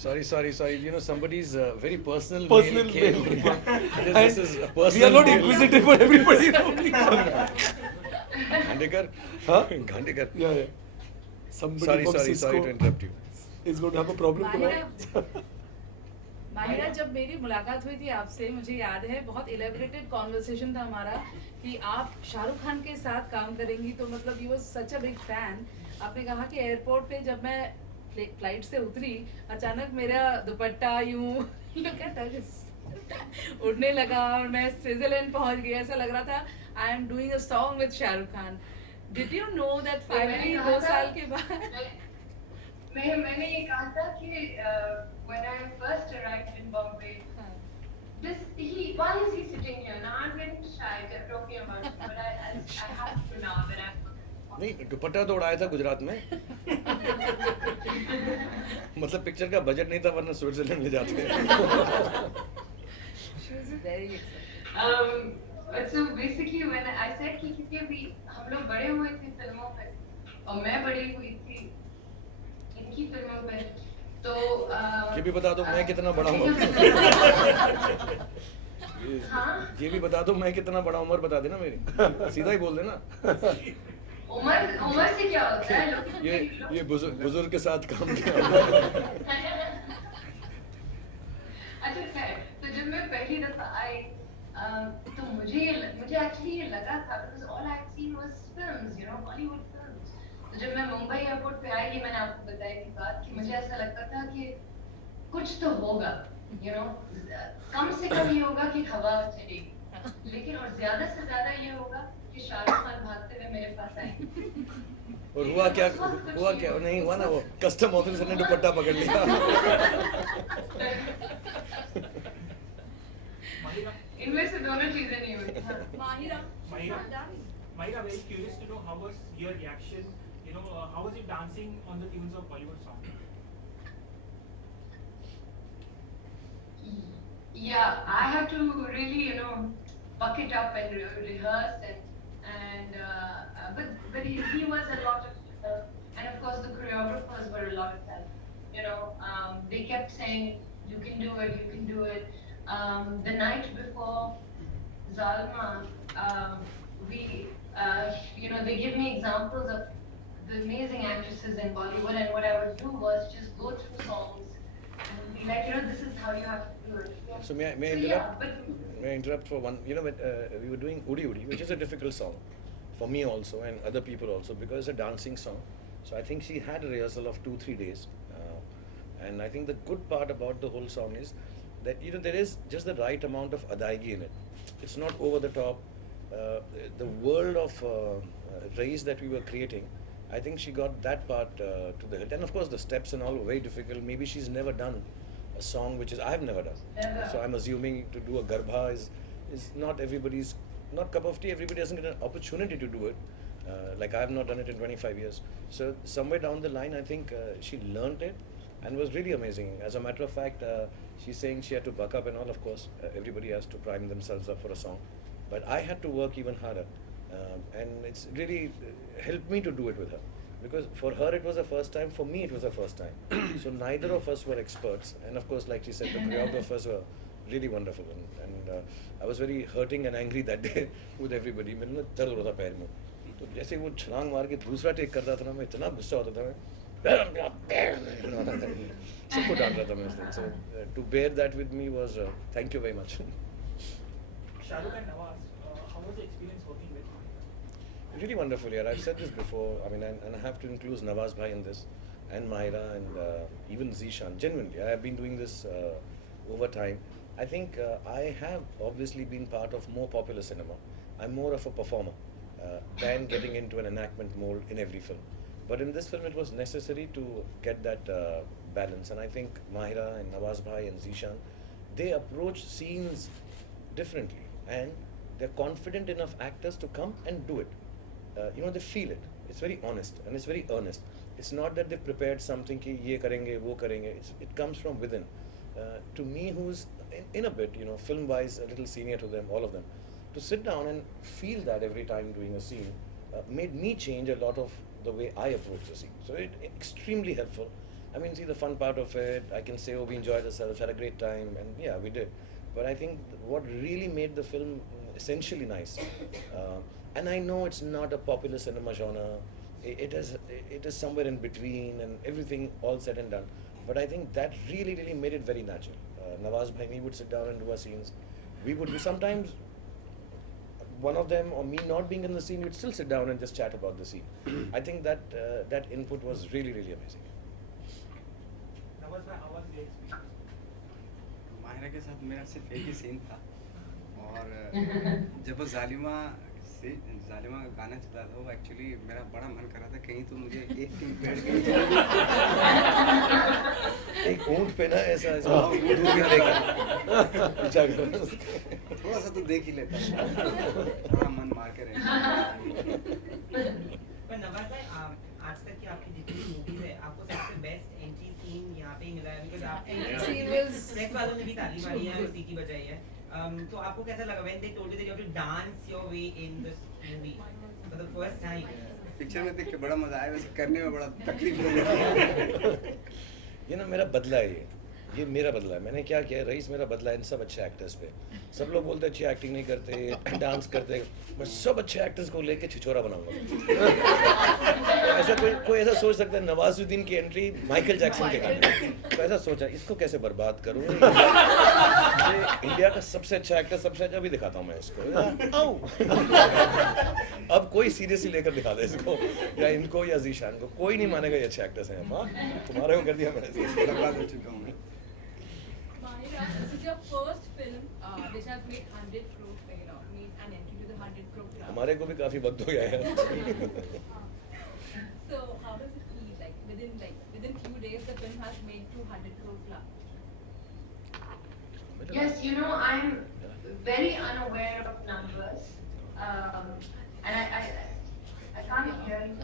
Sorry. You know, somebody's very personal Personal mail mail. came. And This is a personal we are not mail. inquisitive for everybody. Ghandekar? Huh? Ghandekar. Yeah. Somebody from Sorry Cisco to interrupt you. is going to have a problem Mahira tonight. Mahira, जब मेरी मुलाकात हुई थी आपसे, मुझे याद है बहुत इलेबरेटेड कॉन्वर्सेशन था हमारा कि आप शाहरुख खान के साथ काम करेंगी, तो मतलब you was such a big fan. आपने कहा कि एयरपोर्ट पे जब मैं फ्लाइट से उतरी, अचानक मेरा दुपट्टा यूं लुक एट दिस उड़ने लगा और मैं स्विट्जरलैंड पहुंच गई. ऐसा लग रहा था I am doing a song with Shahrukh Khan. Did you know that finally 2 साल के बाद मैंने ये कहा था कि when I first arrived in Bombay, why is he sitting here? Now I'm getting shy talking about it, but I have to now that I'm. नहीं, दुपट्टा तो उड़ाया था गुजरात में. मतलब पिक्चर का बजट नहीं था, वरना स्विट्जरलैंड ले जाते. She was very excited. But so basically when I said कि क्योंकि अभी हम लोग बड़े हुए थे फिल्मों पे और मैं बड़ी हुई थी इनकी फिल्मों पे, तो ये भी बता दो मैं कितना बड़ा हूँ. हाँ? ये भी बता दो मैं कितना बड़ा, उम्र बता देना मेरी. सीधा ही बोल देना. उम्र से क्या होता है? लोग ये बुजुर्ग के साथ काम किया. अच्छा खैर, तो जब मैं पहली दफा आई तो मुझे एक्चुअली ये लगा था because all I'd seen was films, you know, Bollywood films. तो जब मैं मुंबई एयरपोर्ट पे आई, ये मैंने आपको बताई थी बात कि मुझे ऐसा लगता था कि कुछ तो होगा, you know, कम से कम ये होगा कि हवा चलेगी, लेकिन और ज्यादा से ज्यादा ये होगा कि शाहरुख खान भागते हुए मेरे पास आएंगे. और हुआ क्या नहीं हुआ ना, वो कस्टम ऑफिसर ने दुपट्टा पकड़ लिया. इनमें से दोनों चीजें नहीं हुई. हाँ. Mahira, very curious to know how was your reaction. You know, how was it dancing on the tunes of Bollywood song? Yeah, I have to really, you know, buck it up and rehearse but he was a lot of help, and of course the choreographers were a lot of help. You know, they kept saying, "You can do it." The night before Zalma, you know, they give me examples of the amazing actresses in Bollywood, and what I would do was just go through songs and be like, you know, this is how you have to do it. So may I interrupt? Yeah, but May I interrupt for one? You know, when, we were doing Udi Udi, which is a difficult song for me also and other people also, because it's a dancing song. So I think she had a rehearsal of 2-3 days, and I think the good part about the whole song is that, you know, there is just the right amount of adaigi in it. It's not over the top. The world of race that we were creating, I think she got that part to the hilt. And of course the steps and all were very difficult. Maybe she's never done a song which is I have never done. Never. So I'm assuming to do a garbha is not everybody's, not cup of tea. Everybody doesn't get an opportunity to do it. Like I have not done it in 25 years. So somewhere down the line, I think she learned it and was really amazing. As a matter of fact, she's saying she had to buck up and all. Of course, everybody has to prime themselves up for a song. But I had to work even harder. And it's really helped me to do it with her. Because for her it was the first time, for me it was the first time. So neither of us were experts. And of course, like she said, the choreographers were really wonderful. And I was very hurting and angry that day with everybody. मेरे ना दर्द हो रहा था पैर में. तो जैसे वो छलांग मार के दूसरा टेक करता था ना, मैं इतना गुस्सा होता था मैं. सबको डांट रहा था मैं उस दिन. So to bear that with me was thank you very much. Shahrukh and Nawaz, how was the experience working with? Really wonderful, yeah. I've said this before. I mean, and I have to include Nawaz Bhai in this, and Mahira, and even Zishan. Genuinely, I have been doing this over time. I think I have obviously been part of more popular cinema. I'm more of a performer than getting into an enactment mold in every film. But in this film, it was necessary to get that balance. And I think Mahira and Nawaz Bhai and Zishan, they approach scenes differently, and they're confident enough actors to come and do it. You know, they feel it. It's very honest and it's very earnest. It's not that they've prepared something ki ye karenge, wo karenge. It comes from within. To me, who's in a bit, you know, film-wise a little senior to them, all of them, to sit down and feel that every time doing a scene made me change a lot of the way I approach the scene. So it extremely helpful. I mean, see the fun part of it. I can say, oh, we enjoyed ourselves, had a great time, and yeah, we did. But I think what really made the film essentially nice, and I know it's not a popular cinema genre. It is somewhere in between, and everything all said and done. But I think that really made it very natural. Nawaz bhai, we would sit down and do our scenes. We would be sometimes one of them or me not being in the scene, we'd still sit down and just chat about the scene. I think that input was really amazing. That was how was the experience? Mahira के साथ मेरा सिर्फ एक ही scene था और जब वो जालिमा का गाना चला था वो एक्चुअली मेरा बड़ा मन कर रहा था कहीं तो मुझे एक दिन बैठ के एक ऊंट पे ना ऐसा दूर भी देखा थोड़ा सा तो देख ही लेता थोड़ा मन मार के रहना। पर नवाज भाई आज तक की आपकी जितनी मूवीज है आपको सबसे बेस्ट एंट्री सीन यहाँ पे ही मिला है बिकॉज़ आप Scene was- प्रेस वालों ने भी ताली मारी है और सीटी बजाई है। तो आपको कैसा लगा when they told you that you have to dance your way in this movie for the first time? Picture में देख के बड़ा मजा आया वैसे करने में बड़ा तकलीफ हो गया। ये ना मेरा बदला है, ये मेरा बदला है। मैंने क्या किया, रईस मेरा बदला है इन सब अच्छे एक्टर्स पे। सब लोग बोलते हैं अच्छी एक्टिंग नहीं करते, डांस करते, मैं सब अच्छे एक्टर्स को लेके छिछोरा बनाऊंगा। ऐसा कोई ऐसा सोच सकता है नवाजुद्दीन की एंट्री माइकल जैक्सन के गाने, तो ऐसा सोचा इसको कैसे बर्बाद करूं। इंडिया का सबसे अच्छा एक्टर, सबसे अच्छा भी दिखाता हूँ मैं इसको। आओ अब कोई सीरियसली लेकर दिखा दे इसको, या इनको या जीशान को, कोई नहीं मानेगा ये अच्छे एक्टर्स हैं। माँ तुम्हारे को कर दिया मैंने, बर्बाद हो चुका हूँ मैं। Mahira, this is your first film which has made 100 crore, made an entry to the 100 crore club. हमारे को भी काफी वक्त हो गया है। So how does it feel within few days the film has made 200 crore club? Yes, you know, I'm very unaware of numbers. And I can't hear you.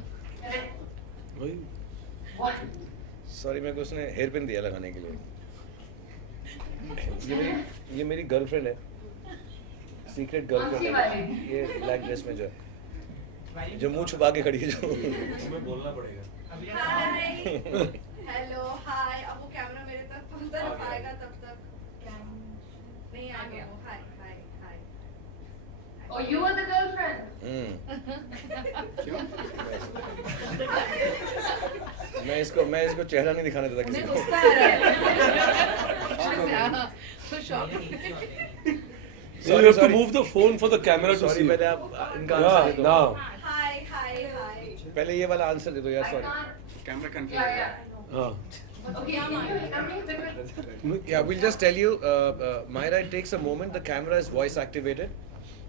Can I? वही What? Sorry मेरे को उसने hair pin दिया लगाने के लिए। ये मेरी गर्लफ्रेंड है, सीक्रेट गर्लफ्रेंड है, ये ब्लैक ड्रेस में जो है, जो मुंह छुपा के खड़ी है जो। तुम्हें बोलना पड़ेगा। Hi hello hi. अब वो कैमरा मेरे तक तरफ आएगा तब तक नहीं आ गया वो। हाय हाय हाय। Oh, you were the girlfriend? मैं इसको चेहरा नहीं दिखाने देता किसी उन्हें को। गुस्सा आ रहा है। तो shock. So you have to move the phone for the camera to sorry see. पहले आप इनका आंसर दे Yeah, दो। now. हाय हाय हाय। पहले ये वाला आंसर दे दो यार, I sorry. can't. Camera confuse Yeah, हो गया। yeah. हाँ. Okay, can you hear me? Yeah, we'll just tell you, Mahira, it takes a moment. The camera is voice activated,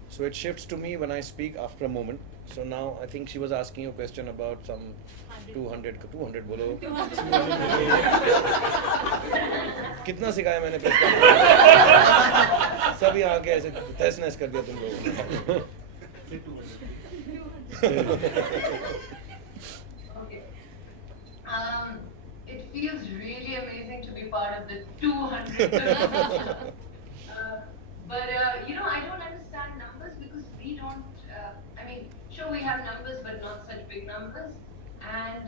so it shifts to me when I speak after a moment. So now I think she was asking you a question about some 200 बोलो। कितना सिखाया मैंने press का? सब यहाँ के ऐसे तहस नहस कर दिया तुम लोगों ने। Okay. It feels really amazing to be part of the 200. But you know, I don't understand numbers because we don't. I mean, sure we have numbers, but not such big numbers. And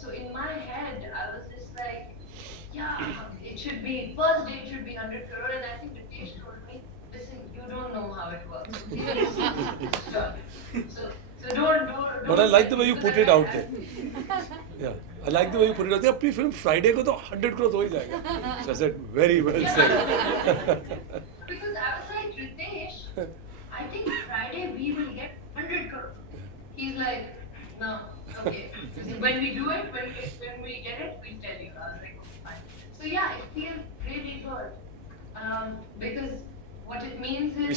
so in my head, I was just like, yeah, it should be first day. It should be 100 crore, and I think Ritesh told me, listen, you don't know how it works. So don't. But I like the way you put it out there. Yeah, I like the way you put it out there. अपनी film Friday को तो 100 crore हो ही जाएगा. So I said very well said. Because I was like, Ritesh, I think Friday we will get 100 crore. He's like, no, okay. When we do it, when we get it, we'll tell you. I was like, okay, fine. So yeah, it feels really good. Because what it means is,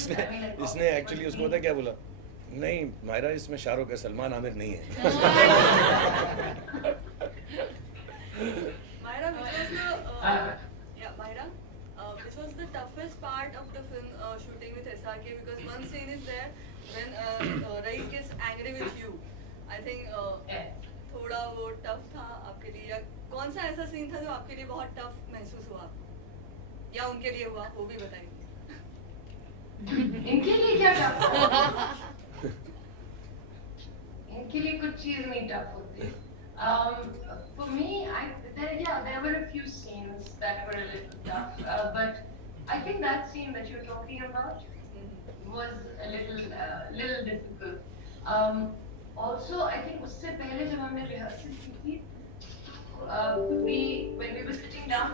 इसने actually उसको पता क्या बोला? नहीं मायरा, इसमें शाहरुख है, सलमान आमिर नहीं है। Mahira, which was the toughest part of the film shooting with SRK? Because one scene is there when Rais gets angry with you. I think थोड़ा वो टफ था आपके लिए, या कौन सा ऐसा सीन था जो आपके लिए बहुत टफ महसूस हुआ या उनके लिए हुआ, वो भी बताइए। इनके लिए क्या टफ? इनके लिए कुछ चीज नहीं टफ होती। For me, there were a few scenes that were a little tough, but I think that scene that you're talking about was a little difficult. Also, I think उससे पहले जब हमने rehearsal की थी, when we were sitting down,